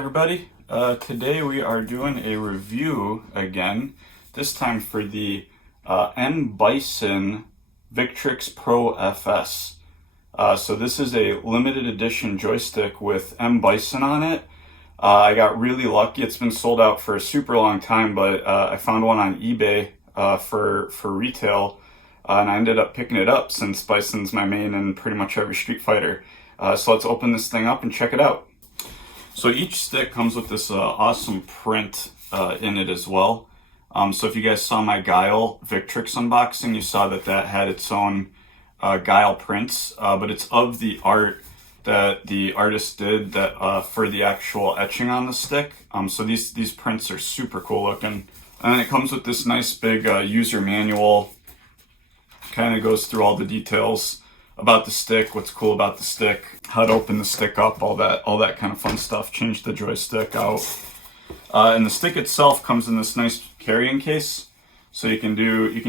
everybody. Today we are doing a review again, this time for the M Bison Victrix Pro FS. So this is a limited edition joystick with M Bison on it. I got really lucky. It's been sold out for a super long time, but I found one on eBay for retail, and I ended up picking it up since Bison's my main in pretty much every Street Fighter. So let's open this thing up and check it out. So each stick comes with this awesome print in it as well. So if you guys saw my Guile Victrix unboxing, you saw that had its own Guile prints, but it's of the art that the artist did that for the actual etching on the stick. So these prints are super cool looking. And then it comes with this nice big user manual. Kind of goes through all the details about the stick, what's cool about the stick, how to open the stick up, all that kind of fun stuff. Change the joystick out. And the stick itself comes in this nice carrying case, so you can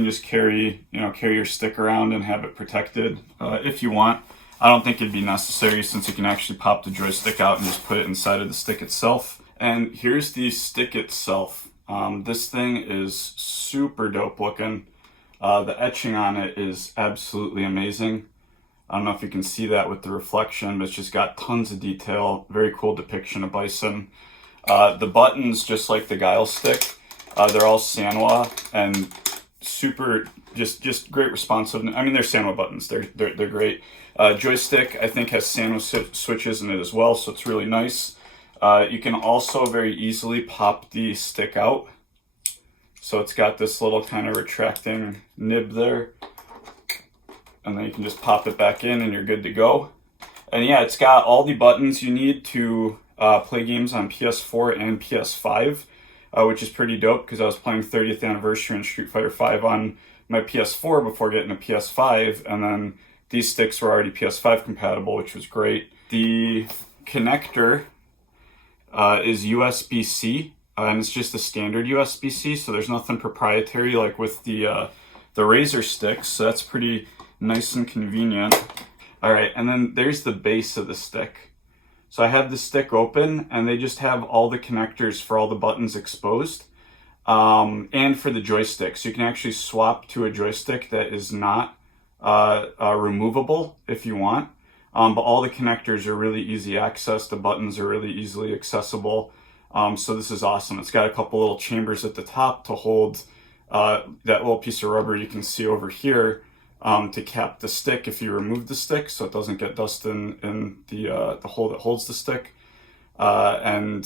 just carry your stick around and have it protected if you want. I don't think it'd be necessary since you can actually pop the joystick out and just put it inside of the stick itself. And here's the stick itself. This thing is super dope looking. The etching on it is absolutely amazing. I don't know if you can see that with the reflection, but it's just got tons of detail. Very cool depiction of Bison. The buttons, just like the Guile stick, they're all Sanwa and super, just great responsiveness. I mean, they're Sanwa buttons. They're great. Joystick, I think, has Sanwa switches in it as well, so it's really nice. You can also very easily pop the stick out. So it's got this little kind of retracting nib there. And then you can just pop it back in and you're good to go. And yeah, it's got all the buttons you need to play games on PS4 and PS5, which is pretty dope because I was playing 30th Anniversary and Street Fighter V on my PS4 before getting a PS5, and then these sticks were already PS5 compatible, which was great. The connector is USB-C, and it's just a standard USB-C, so there's nothing proprietary like with the Razer sticks, so that's pretty nice and convenient. All right, and then there's the base of the stick. So I have the stick open, and they just have all the connectors for all the buttons exposed, and for the joystick. So you can actually swap to a joystick that is not removable if you want. But all the connectors are really easy access. The buttons are really easily accessible. So this is awesome. It's got a couple little chambers at the top to hold that little piece of rubber you can see over here, to cap the stick if you remove the stick, so it doesn't get dust in the hole that holds the stick. And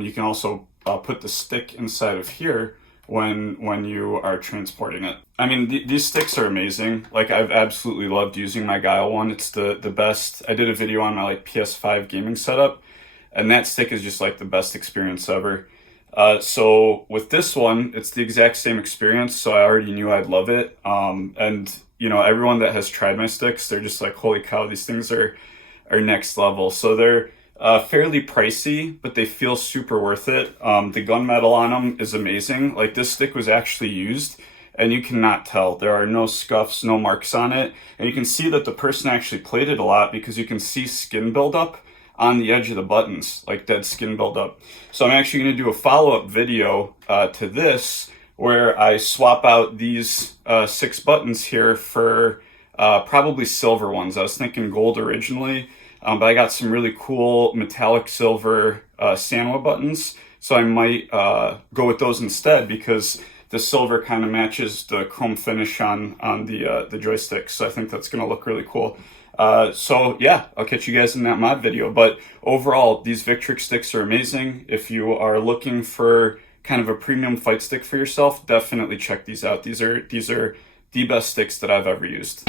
you can also put the stick inside of here when you are transporting it. I mean, these sticks are amazing. Like, I've absolutely loved using my Guile one. It's the best. I did a video on my PS5 gaming setup, and that stick is just like the best experience ever. So with this one, it's the exact same experience, so I already knew I'd love it. And everyone that has tried my sticks, they're just like, holy cow, these things are next level. So they're fairly pricey, but they feel super worth it. The gunmetal on them is amazing. Like, this stick was actually used, and you cannot tell. There are no scuffs, no marks on it. And you can see that the person actually played it a lot because you can see skin buildup on the edge of the buttons, like dead skin buildup. So I'm actually going to do a follow-up video to this, where I swap out these 6 buttons here for probably silver ones. I was thinking gold originally, but I got some really cool metallic silver Sanwa buttons, so I might go with those instead because the silver kind of matches the chrome finish on the joystick, so I think that's going to look really cool. So yeah, I'll catch you guys in that mod video. But overall, these Victrix sticks are amazing. If you are looking for kind of a premium fight stick for yourself, definitely check these out. These are the best sticks that I've ever used.